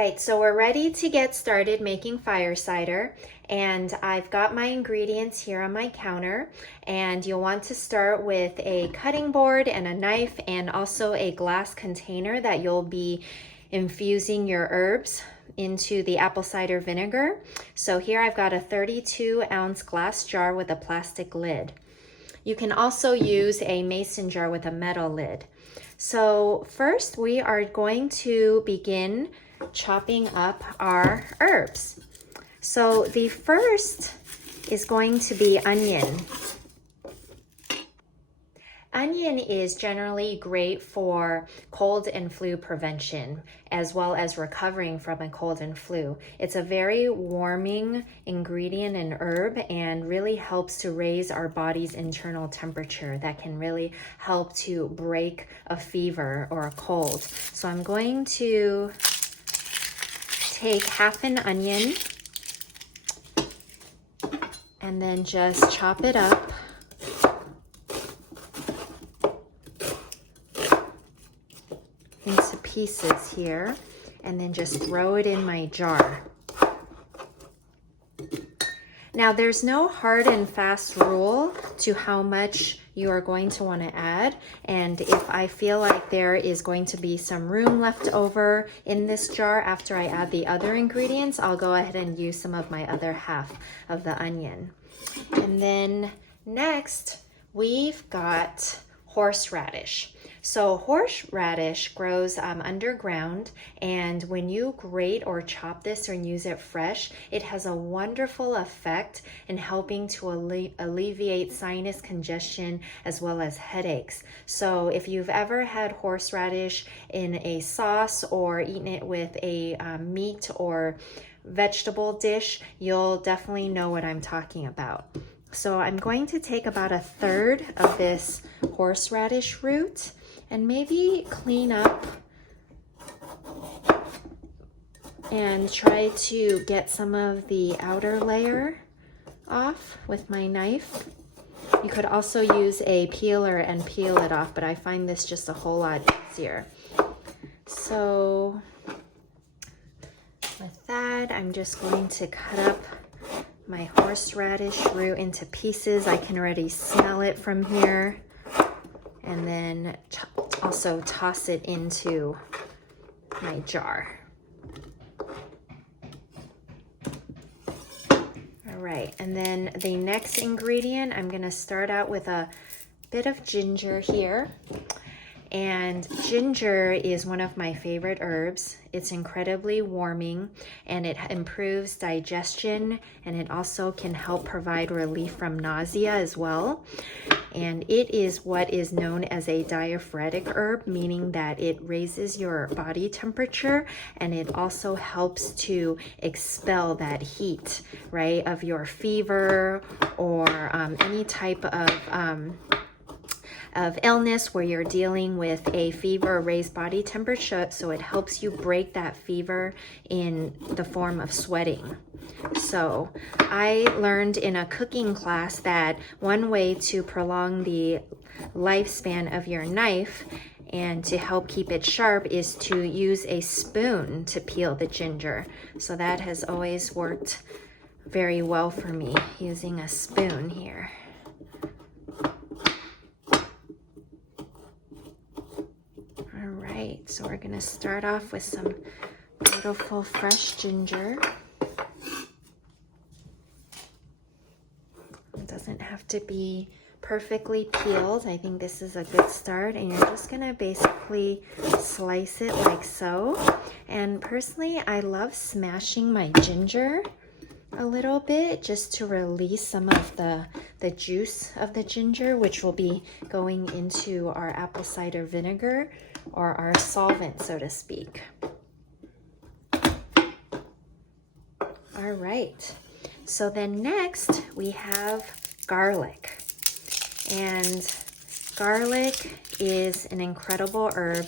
right, so we're ready to get started making fire cider, and I've got my ingredients here on my counter, and you'll want to start with a cutting board and a knife and also a glass container that you'll be infusing your herbs into the apple cider vinegar. So here I've got a 32-ounce glass jar with a plastic lid. You can also use a mason jar with a metal lid. So first we are going to begin chopping up our herbs. So the first is going to be onion. Onion is generally great for cold and flu prevention, as well as recovering from a cold and flu. It's a very warming ingredient and herb and really helps to raise our body's internal temperature. That can really help to break a fever or a cold. So I'm going to take half an onion and then just chop it up. Into pieces here, and then just throw it in my jar. Now there's no hard and fast rule to how much you are going to want to add, and if I feel like there is going to be some room left over in this jar after I add the other ingredients, I'll go ahead and use some of my other half of the onion. And then next we've got horseradish. So horseradish grows underground, and when you grate or chop this or use it fresh, it has a wonderful effect in helping to alleviate sinus congestion as well as headaches. So if you've ever had horseradish in a sauce or eaten it with a meat or vegetable dish, you'll definitely know what I'm talking about. So I'm going to take about 1/3 of this horseradish root and maybe clean up and try to get some of the outer layer off with my knife. You could also use a peeler and peel it off, but I find this just a whole lot easier. So with that, I'm just going to cut up my horseradish root into pieces. I can already smell it from here. And then also toss it into my jar. All right, and then the next ingredient, I'm gonna start out with a bit of ginger here. And ginger is one of my favorite herbs. It's incredibly warming, and it improves digestion, and it also can help provide relief from nausea as well. And it is what is known as a diaphoretic herb, meaning that it raises your body temperature, and it also helps to expel that heat, right, of your fever or any type of illness where you're dealing with a fever or raised body temperature. So it helps you break that fever in the form of sweating. So I learned in a cooking class that one way to prolong the lifespan of your knife and to help keep it sharp is to use a spoon to peel the ginger. So that has always worked very well for me, using a spoon here. So we're going to start off with some beautiful fresh ginger. It doesn't have to be perfectly peeled. I think this is a good start, and you're just going to basically slice it like so. And personally, I love smashing my ginger a little bit just to release some of the juice of the ginger, which will be going into our apple cider vinegar, or our solvent, so to speak. All right, so then next we have garlic. And garlic is an incredible herb.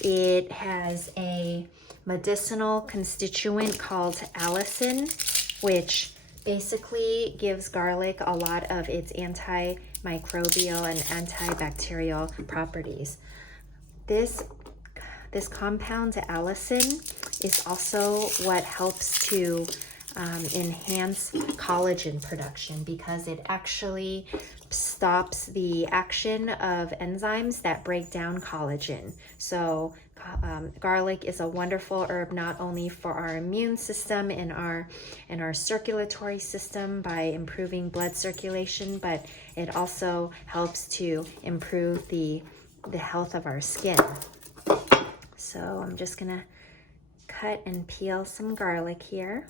It has a medicinal constituent called allicin, which basically gives garlic a lot of its antimicrobial and antibacterial properties. This compound allicin is also what helps to enhance collagen production, because it actually stops the action of enzymes that break down collagen. So garlic is a wonderful herb, not only for our immune system and our circulatory system by improving blood circulation, but it also helps to improve the health of our skin. So I'm just gonna cut and peel some garlic here.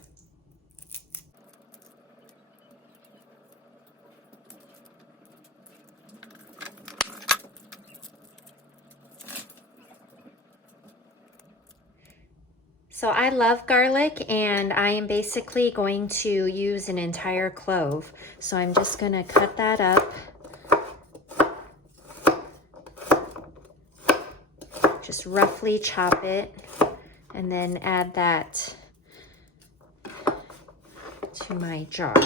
So I love garlic, and I am basically going to use an entire clove. So I'm just gonna cut that up. Just roughly chop it and then add that to my jar.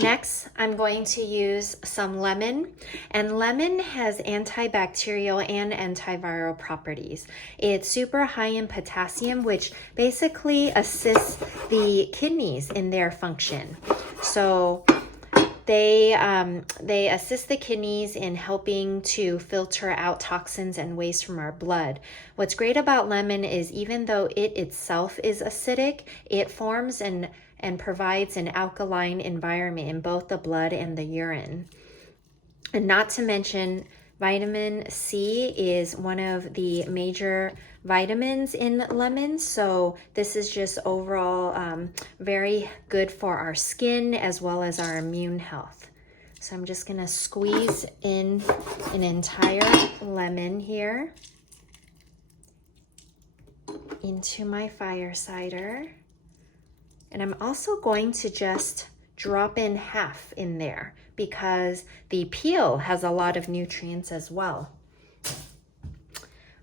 Next, I'm going to use some lemon, and lemon has antibacterial and antiviral properties. It's super high in potassium, which basically assists the kidneys in their function. So they assist the kidneys in helping to filter out toxins and waste from our blood. What's great about lemon is, even though it itself is acidic, it forms and provides an alkaline environment in both the blood and the urine. And not to mention, vitamin C is one of the major vitamins in lemons. So this is just overall very good for our skin as well as our immune health. So I'm just gonna squeeze in an entire lemon here into my fire cider. And I'm also going to just drop in half in there, because the peel has a lot of nutrients as well.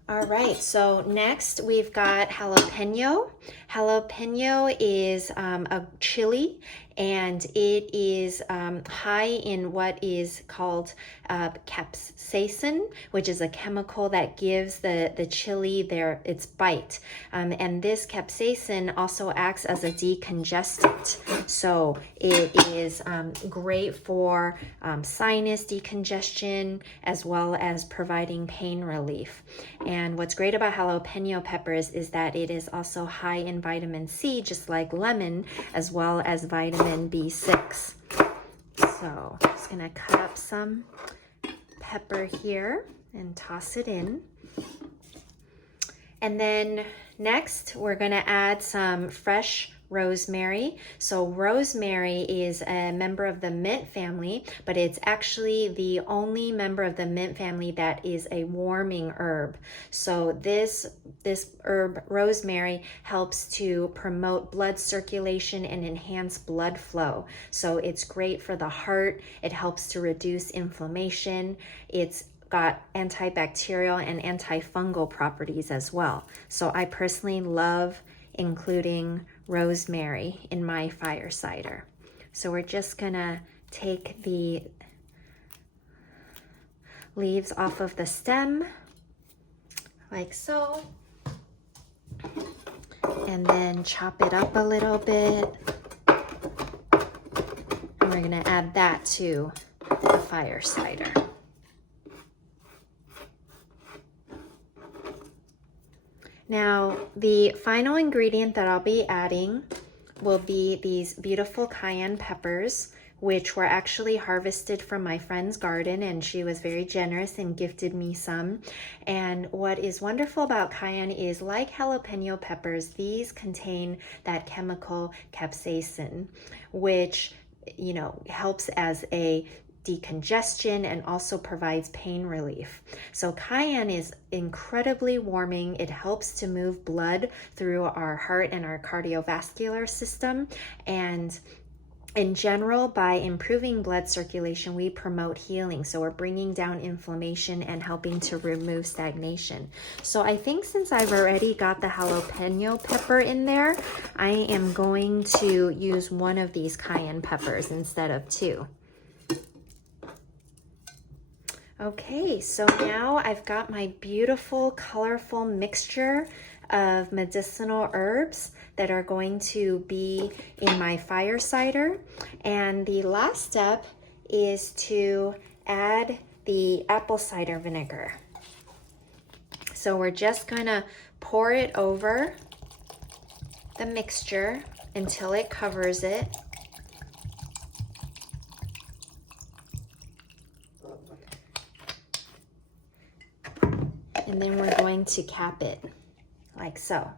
All right, so next we've got jalapeno. Jalapeno is a chili, and it is high in what is called capsaicin, which is a chemical that gives the chili its bite. And this capsaicin also acts as a decongestant. So it is great for sinus decongestion, as well as providing pain relief. And what's great about jalapeno peppers is that it is also high in vitamin C, just like lemon, as well as vitamin B6. So I'm just gonna cut up some pepper here and toss it in. And then next we're gonna add some fresh rosemary. So rosemary is a member of the mint family, but it's actually the only member of the mint family that is a warming herb. So this herb, rosemary, helps to promote blood circulation and enhance blood flow. So it's great for the heart. It helps to reduce inflammation. It's got antibacterial and antifungal properties as well. So I personally love including rosemary in my fire cider. So we're just gonna take the leaves off of the stem, like so, and then chop it up a little bit. And we're gonna add that to the fire cider. Now, the final ingredient that I'll be adding will be these beautiful cayenne peppers, which were actually harvested from my friend's garden, and she was very generous and gifted me some. And what is wonderful about cayenne is, like jalapeno peppers, these contain that chemical capsaicin, which, you know, helps as a decongestion and also provides pain relief. So cayenne is incredibly warming. It helps to move blood through our heart and our cardiovascular system. And in general, by improving blood circulation, we promote healing. So we're bringing down inflammation and helping to remove stagnation. So I think since I've already got the jalapeno pepper in there, I am going to use one of these cayenne peppers instead of two. Okay, so now I've got my beautiful, colorful mixture of medicinal herbs that are going to be in my fire cider. And the last step is to add the apple cider vinegar. So we're just gonna pour it over the mixture until it covers it. And then we're going to cap it like so.